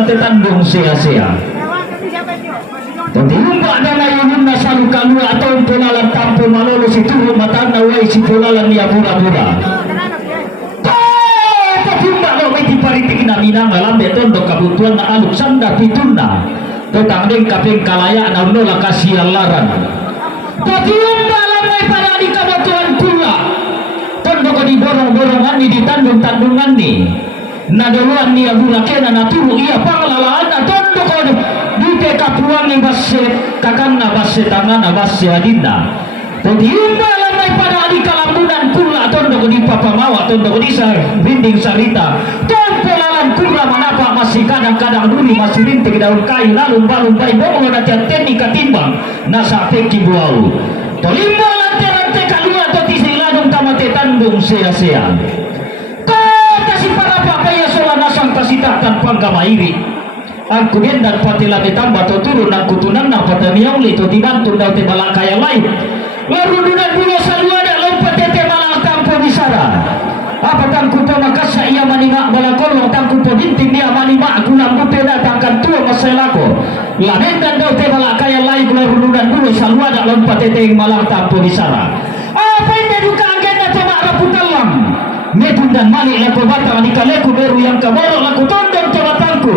nanti tandung sia-sia. Tadiumba na layunin na sa lukalua atau pulalan tampo malolo si turun mata na way si pulalan niya pura-pura. Tadiumba na way tiparitik na minang alam beton do kabutuan na aluk sanda pitun na. Totangdeng kapeng kalaya na uno lakas sialaran. Tadiumba na way para di kabutuan pula. Tondo ko di borong-borongan ni di tandung-tandungan ni. Nadoluan niya burakena na turu iya panglalaan na tondo ko dite kapuang ni basse kakang na basse tangan na basse adinna. Tadiumba lamay pada di kalambunan kula tondo ko di papamawa tondo ko di sa binding sarita. Tompo lalan kula manapa masih kadang-kadang duli masih rintik daun kayu lalu balumbay bongo na tiateni katimbang nasa peki buau. Tolimba lante-lante kalua to tisiladong tamate tandung sia-sia. Kasi para papaya sola nasang kasitatan pagkamairi. Ang kunin dan patila ditambah to turun ang kutunan ng patamiyaw lito dibantun daw te balakaya lain. Larudunan bulo sa luwada lompat te malang tampo bisara. Apa tangku po makasa iya manima balakolong tangku po dinting niya manima gulang bupe datangkan tua maselako. Lamentan daw te balakaya lain larudunan bulo sa luwada lompat te malang tampo bisara. Apa ini duka agenda te maaraputalang. Metun dan malik laku batang di kaleku beru yang kamoro laku tondong tebatangku.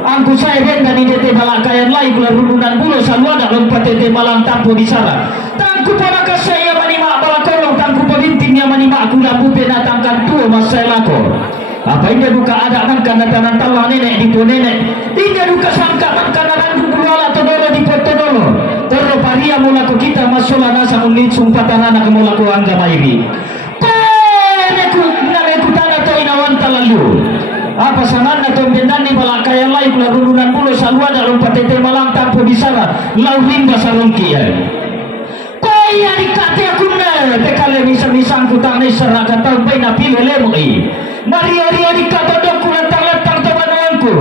Angku saya dan ini tete balakayan lai gula rununan bulu saluada lompat tete malang tampo di sana. Tangku pada kasaya manima balakolong tangku pedintingnya manima gula bube datangkan tua masa lako. Apa ini duka ada kan karena tanah talah nenek di po nenek. Tidak duka sangka kan karena randu buala todolo di poto dolo. Toro paria mulaku kita masola nasa unit sumpatan anak mulaku angga mairi. Lalu apa sangan atau bendan ni balak kaya lain larunan bulu salwa dalam patete malang tampo di sana lau hingga sarungki ya kaya dikati aku na tekale misang kutang ni seraka tau bay na pilele mo Maria dikata dok kulatang-latang tabananku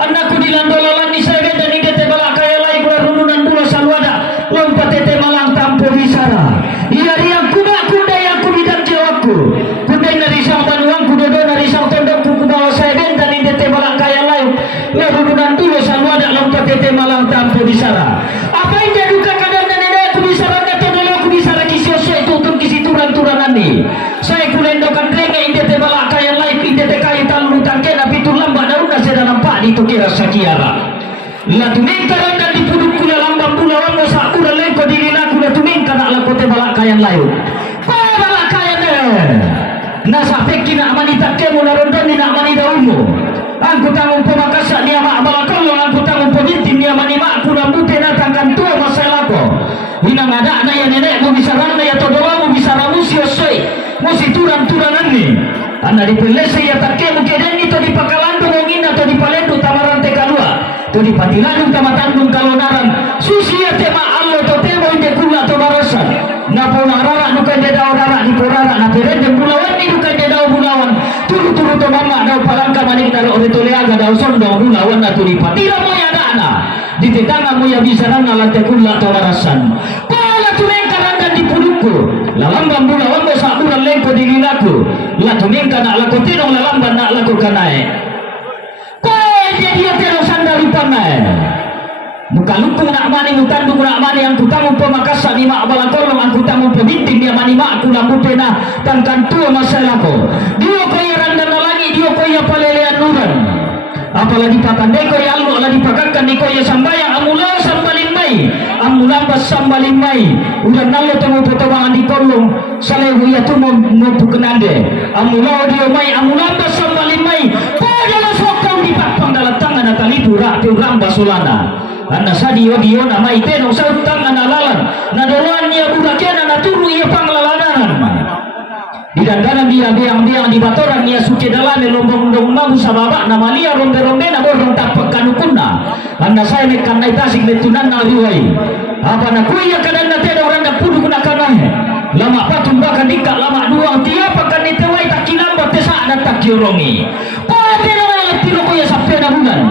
anakku dilandolalan ni saya dan ni dete balak kaya lain larunan bulu salwa dalam patete malang tampo di sana iya yang kuda yang kubidang jawabku kuda dari sang banuang kuda dari sang tondok buku bawa saya dan ini tete malang kaya lain larunan dulu salwa dalam tete malang tampo di sana apa yang dia duka kadang nenek aku bisa rana todolo aku bisa lagi siosio itu untuk kisi turan-turanan ni saya kulendokan renge ini tete malang kaya lain ini tete kaya talu tangke nabi tu lambat daun nasi dalam pak itu kira sakiara la tumingka randa di puduk kula lambang pula wango sa kula lengko diri laku la tumingka nak lakote balak kaya lain balak kaya nasa peki nak manita kemu narondoni nak manita umu angku tanggung pemakasa niya maabalakolong angku tanggung pemimpin niya manima aku rambute natangkan tua masalako hinang ada na ya nenek mo bisa rana ya todola mo bisa ramusi osoi musi turan-turanan ni anda dipelese ya takemu keden itu di pakalandu mongin atau di palendu tamarante kalua to di patilandu tamatandung kalonaran susi ya tema allo to temo inde kula to barasan na puna rara nukan dia daw rara di porara na perende bulawan ni nukan dia daw bulawan turu-turu to mama daw palangka maning dalo oretoleaga daw sondo bulawan na turi patira mo ya dana di tetangga mo ya bisa rana lante kula to barasan pala tumengka randa di pudukku lalambang bulawan mo sa bulan lengko di lilaku la tumengka nak lako tinong lalambang nak lako kanae dia terus sandal panai bukan lukung nak mani mutandung nak mani yang kutamu pemakasa ni mak balakolong ang kutamu pebinting dia mani mak aku lampu pena tangkan tua masalahku dia kaya randa nalangi dia kaya palelean nuran apalagi pakandai kaya almu lagi pakakkan ni kaya sambayang amula sambalimai amulambas sambalimai udah nalo temu potongan di kolong salehu ya tu mau bukenande amula dia mai amulambas sambalimai pada sokong di pakpang dalam tangan atali pura tu ramba solana anda sadio nama iteno sa tangan alalan na doloan niya burakena na turu iya panglalanan di dandanan dia biang di batoran niya suci dalane lombong-lombong mahu sa baba na malia rombe-rombe na borong tapak kanukunna anda saya nekan na itasik letunan na riway apa na kuya kadan na teda orang na pudu na kanahe lama patung baka dika lama dua tiapa kan iteway takinamba tesa na takyorongi pwede na wala tiro kuya sa pena bulan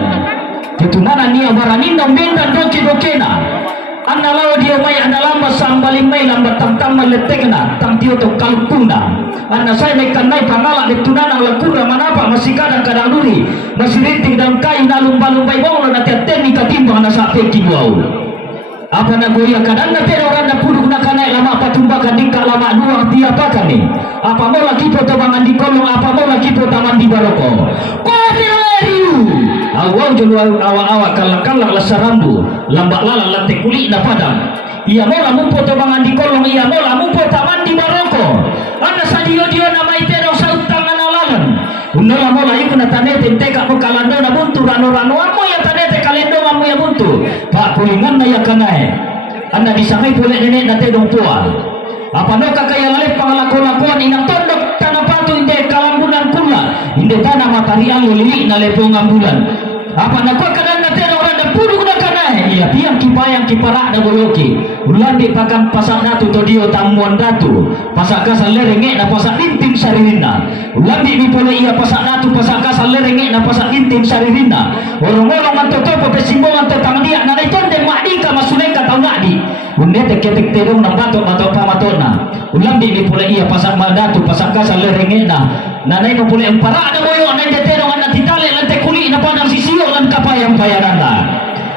ketunanan niya baranin ng bendan doki-dokena Anna lawa dia mai ana lamba sambalin mai lamba tam meletekna tam tio to kalpuna. Anna saya mai kanai pangala de tunana lakura manapa masih kadang-kadang duri masih rinting dalam kain na lumba-lumba bawlo na teteni katimbang na sa peki wau. Apa na goya kadang na pero randa puduk na kanai lama patumba kadingka lama dua dia apa kani. Apa mau lagi po tabangan di kolong apa mau lagi po taman di baroko. Awang julu awak kalak lasarambu lambak lalang lantai kulit na padang. Ia mola mumpo tabangan di kolong ia mola mumpo taman di baroko. Anda sadio dio nama itero sautang analalan. Unola mola iku na tanete teka mo kalando na buntu rano amo ya tanete kalendo amo ya buntu. Pak kulingan na ya kanae. Anda disamai boleh nenek na tedong tua. Apa no kakaya lalep pangalako-lakuan inang tondok tanah patu inde kalambunan kula inde tanah material lili na lepong ambulan. Apa na kwa kanan na tero randa puduk na kanai iya tiang kipayang kiparak na boloki ulan di pakan pasak datu to dio tamuan datu pasak kasal lerenge na pasak linting saririna ulan di pole iya pasak datu pasak kasal lerenge na pasak linting saririna orang-orang manto topo pesimbongan to tangdia na itonde makdika masuleka tau ngadi unete ketek terong na bato pamatona ulan di pole iya pasak madatu pasak kasal lerenge na nay mo pole ang para na moyo na terong na titale lante kuli na padang sisiyo lan kapayang bayananda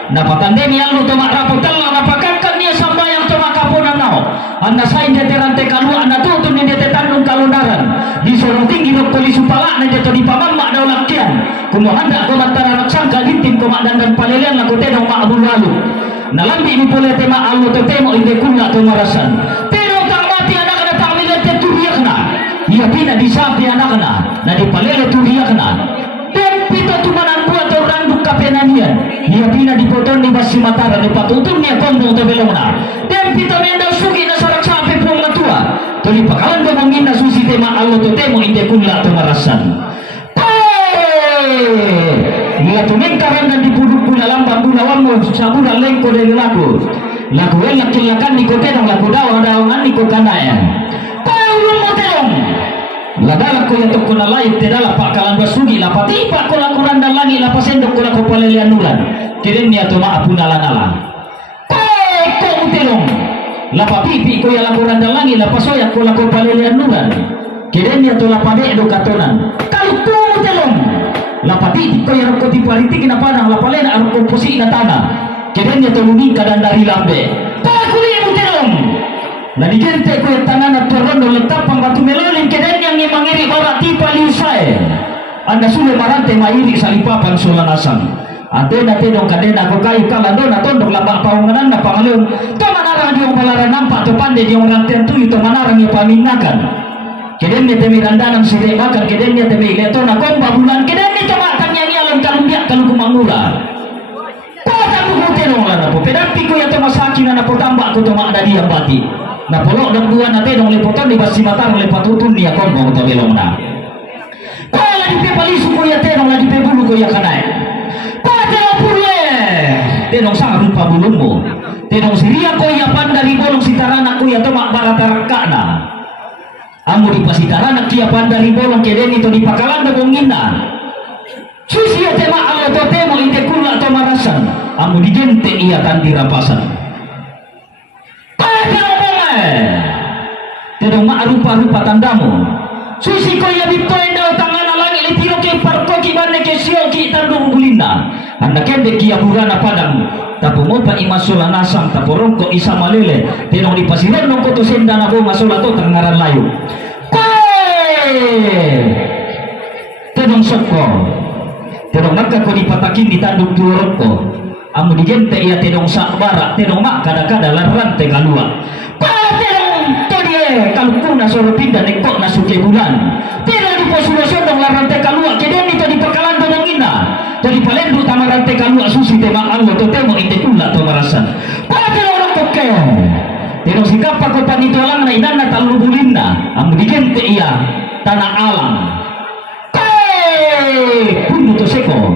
na patandemi alu to makrapo tala na pakakkan niya sambayang to makapunan nao anda sain deterante kalua anda tutun ni detetandung kalundaran di sorong tinggi no kuli supala na deto di pamamma daw lakyan kumuhanda ko mantara naksangka gintin komandan dan palelian laku tenong maabul lalu nalambi ni pole tema alu to temo inde kunna to marasan pero tak mati anak na tak milete turiyakna iya pina disapi anak na di palele turiyakna pito tumanan buat orang buka penanian dia pina dipotong di basi matara di patutun dia kombong to belona dan pito menda sugi na sarak sapi puang matua to di pakalan do mangina susi tema allo to temo inde kunla to marasan dia to mengkaran dan dipuduk pula lambang pula wamu sabuna lengko dari laku elak kilakan ni ko tenong laku dawangan ni ko kanaya paulung motelong ladala ko yato ko na laip tedala pak kalan basugi la pati pak ko la kuran dan lagi la pasendok ko la ko palelian nulan kirim niya to maapun ala-ala ko utelong la papipi ko ya la kuran dan lagi la pasoya ko la ko palelian nulan kirim niya to la pade do katonan kalau to utelong la papipi ko ya ko di politik na padang la palena ar ko posi na tanah kirim niya to lumika dan dari lambe pa kuli utelong na digente ko yung tanan at torondo letapang batu melolin keden yang mangiri ora tipa liusay anda sulle marante mairi sa lipapan sulanasan ante na tenong kadena ko kayo kalando na tondok labak paunganan na pangalun to manarang yung palaran nampak to pande yung ranten tu ito manarang yung paminakan keden niya temi randanang sire makan keden niya temi leto na komba bulan keden niya tamatang yang yalan kalumbiak kalu kumangula kota ko tenong lana po pedapi ko yato masakin na po tambak ko to makdadi ang bati na polok dan dua na tenong lipotan di basi matar lepatutun dia kombong to belong na pala di pepalisu ko ya tenong la di pebulu ko ya kanai patela pule tenong sang rupa bulungmu tenong siria ko ya pandari bolong sitarana ko ya tomak baratarakana amu di pasitarana kia pandari bolong kedeni to di pakalan do bongina susi ya tema Allah to temo inde kula to marasan amu di gente ia kan dirapasan tenong rupa-rupa tandamu susi ko ya bitoy daw tangan alangi litiro ke parko ki bane ke sio ki tandung bulinda anda kende ki aburana padang tapo mo pa imasula nasang taporong ko isa malele tenong di pasiran no ko to senda na bo masula to tangaran layo tenong sokko tenong nagka ko dipatakin di tandung turok ko amu digente iya tenong sakbara tenong mak kada-kada larante kalua kalau kuna soro pindah nekok na suke bulan tidak di posulo dong larante kalua keden itu di pekalan to ina to di palendu tamarante kalua susi tema allo to temo ite kula to marasan pada orang kokeo teno sikap ko panito lang na inana talu bulinna am digente iya tanah alam kuno to seko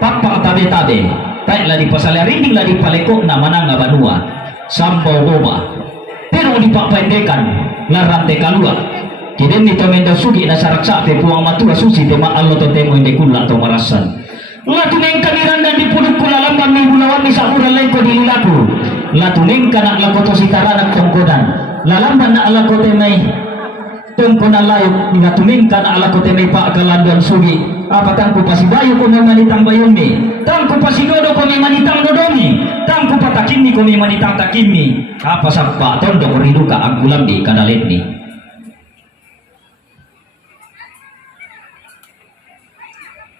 papa tabe-tabe tai la di pasala rinding la di paleko na mananga banua sampo boba pero dipapendekan larante kalua kiden ni tomenda sugi na saraksa pe puang matua susi tema allo to temo inde kula to marasan la tuneng kamiran dan dipuduk kula lambang ni bulawan ni sakura lengko di lilaku latuning kana lakoto sitaranak tungkodan lalamban na alakote may tungkon alayok latuning kana alakote may paakalanduan sugi apatang ko pasibayo ko may manitang bayomi tang ko pasigodo ko may manitang dodomi tang ko patakimi ko may manitang takimi apa sappa tondo ko riduka ang kulambi kanaletni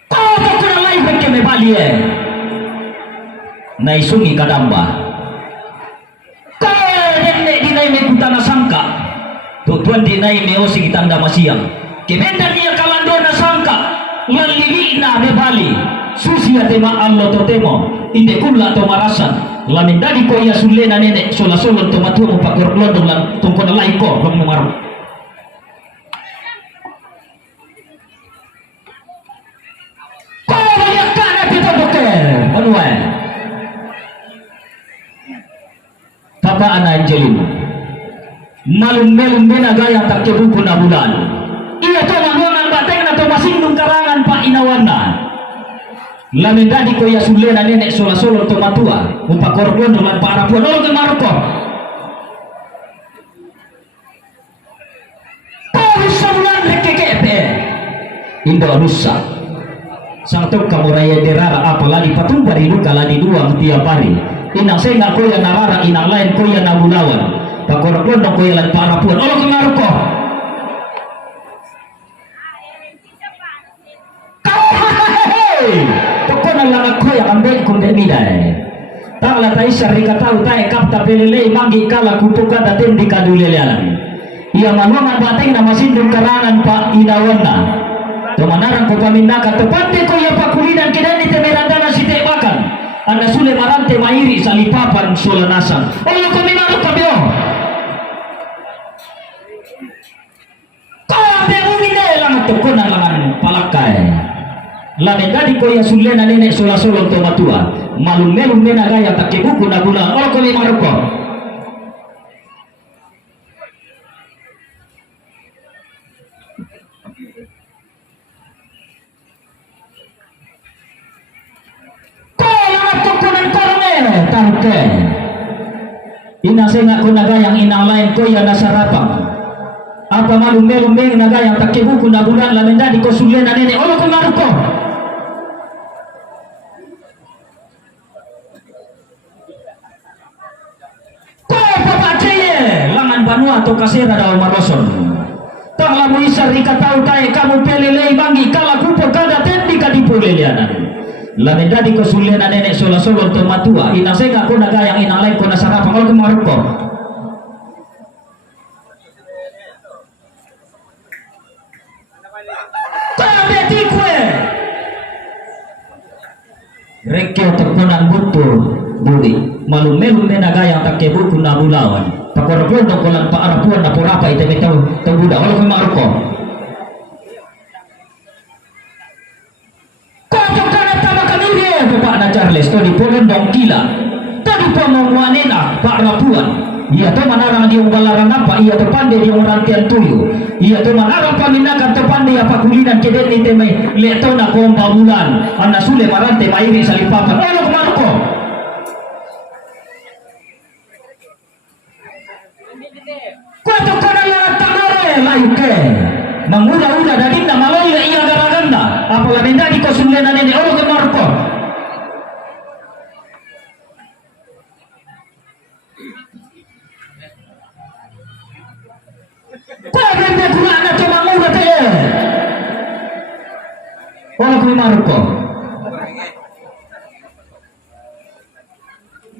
todo ko na live ke may balie naisungi kadamba kaya dinay may kutana sangka tutuan dinay may osi kitanda masiyang kemenda niya kalando na sangka lalili na may bali susi at tema allo to temo hindi kunla to marasan lamindadi ko iya sulle na nene sola-solon to matuwa mo pagkorklodong lang tungkol na lain ko kung numaro kaya banyak ka na pito dokter manuel Papa Ana Angelino malum-melum benagaya tak kebuku na bulan iya to manuangan bateng na to masindong karangan pa inawan na lamindadi ko ya sulle na nenek sola-solo to matua upakorklon dengan para puan olo kemaroko Paulus sabulan rekekepe Indo rusak sang tok kamuraya derara apalagi patumbari luka ladi duang tiap hari inang senga ko ya narara inang lain ko ya nabulawan pakorklon ko ya lan para puan olo kemaroko ambek kunde midai tangla tai syarika tau tai kapta pelele mangi kala kupuka datem di kadulelealan ia manuangan bateng na masindung karangan pa inawana to manarang ko pamindaka to pante ko ya pakulinan kidani temerandana site makan anda sule marante mairi salipapan solanasan oh ko minaro kabyo ko be umine lang to kunan langan palakai lamendadi ko ya sulle na nenek sola-solo to matua malum-melum mena gaya take buku na bulan olo ko lima roko ko lang to kunan korne tangke ina senga ko na gayang inang lain ko ya nasarapang apa malum-melum mena gaya take buku na bulan lamendadi ko sulle na nenek olo ko maroko Banua atau kasera daw maroson tangla mo isa rika tau tae kamu pelelei bangi kala kupo kada tendi kadipulelianan lamendadi ko suliana nenek sola-solo to matua inasenga ko nagayang inang lain ko nasarapang olo kemaroko kabeti kue rekyo terkonan butuh budi malum-melum nagayang take buku na bulawan pakorapon ng kulang paarapuan na purapa ito may tabuda wala kong maruko kapag ka na tama kanuri Bapak na Charles to di po nandong kila tadi po mamuanin na paarapuan iya to manarang di ungalaran apa iya to pandai di rantian tuyo iya to manarang paminakan to pandai apa kulinan keden ite may leto na kong babulan ang nasule marante mairi sa lipapan wala kong maruko kuato kana lang tanare layuke mangura-ura daging na maloy iya garaganda apala mendadi ko sulle na nene olo ke marko kuato bende kurana to mangura te olo ke marko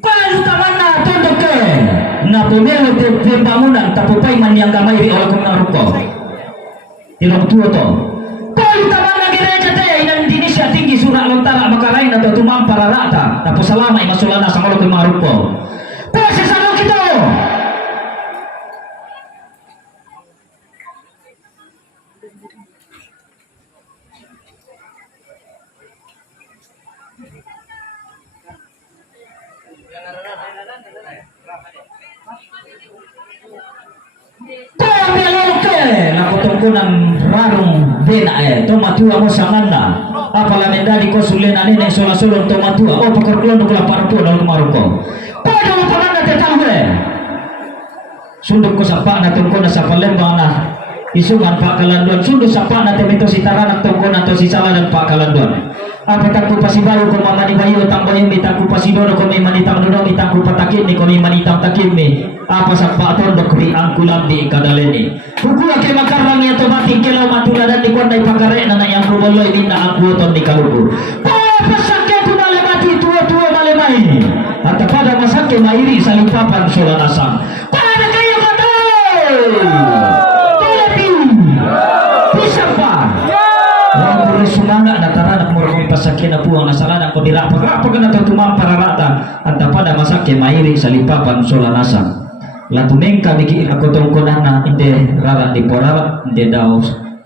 kuato tamana tondoke na pumelo te pembangunan tapupay man yang gamay ri olo kong naruko tilong tuo to kung taman na gereja te inang dinisya tinggi surah lontara makarain na to tumampara rata tapos salamay masulana sa olo kong naruko pwese sa lo kito ng rarong dena tomatua mo sa nganda apala mendadi ko sulen anene sola-solong tomatua o pakorklon ko la parpo na lumaruko pada mo pananda salwe sundok ko sa pa na tungkol na sa Palembang na isungan pa kalanduan sundok sa pa na temito si Taranak tungkol na to si Salanan pa kalanduan apa tak ku pasibayo ko mamani bayo tambayo mi tak ku pasidono ko mi manitang dono mi tak ku patakin ni ko mi manitang takim mi apa sa pa ton dok ri angkulam di kadaleni buku ake makarang ya to mati kelaw matuladan di kondai pakare na yang ruboloy din na aku ton di kalubu apa sakya ku male mati tua-tua male mai at pada masake mairi salipapan sulan asam pada kayo kata Tilapi bisa pa orang boleh sumanga na taranak mo rin pasakya na puang nasalanan ko dirapag-rapag na ito tumampara rata at pada masake mairi salipapan sulan asam latumeng kami ako tungkunan na hindi raran di porara hindi daw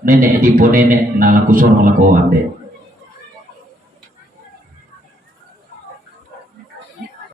nenek di po nenek na lakusorong lakuan de